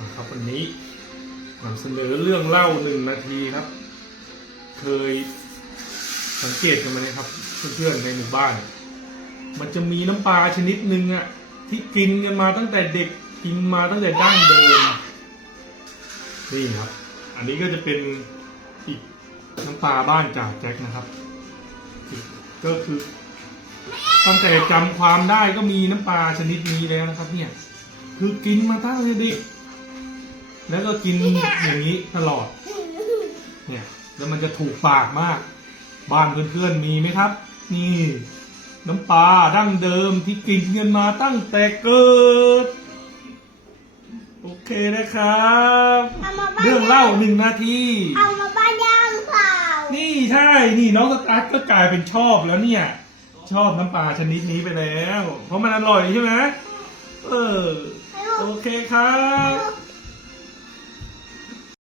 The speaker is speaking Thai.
นะครับวันนี้นำเสนอเรื่องเล่าหนึ่งนาทีครับ เคยสังเกตกันไหมครับเพื่อนๆในหมู่บ้าน มันจะมีน้ำปลาชนิดหนึ่งอะที่กินกันมาตั้งแต่เด็กกินมาตั้งแต่ดั้งเดิมนี่ครับ อันนี้ก็จะเป็นอีกน้ำปลาบ้านจ่าแจ็คนะครับ ก็คือตั้งแต่จำความได้ก็มีน้ำปลาชนิดนี้แล้วนะครับ เนี่ย คือกินมาตั้งแต่เด็ก แล้วก็กินอย่างนี้ตลอด เนี่ย แล้วมันจะถูกปากมาก บ้านเพื่อนๆมีไหมครับ นี่ น้ำปลาดั้งเดิมที่กินกันมาตั้งแต่เกิด โอเคนะครับ เอามาบ้านเรื่องเล่าหนึ่งนาที เอามาบ้านย่างเปล่านี่ใช่ นี่น้องสตาร์ทก็กลายเป็นชอบแล้วเนี่ย ชอบน้ำปลาชนิดนี้ไปแล้ว เพราะมันอร่อยใช่ไหมเออ โอเคครับลูก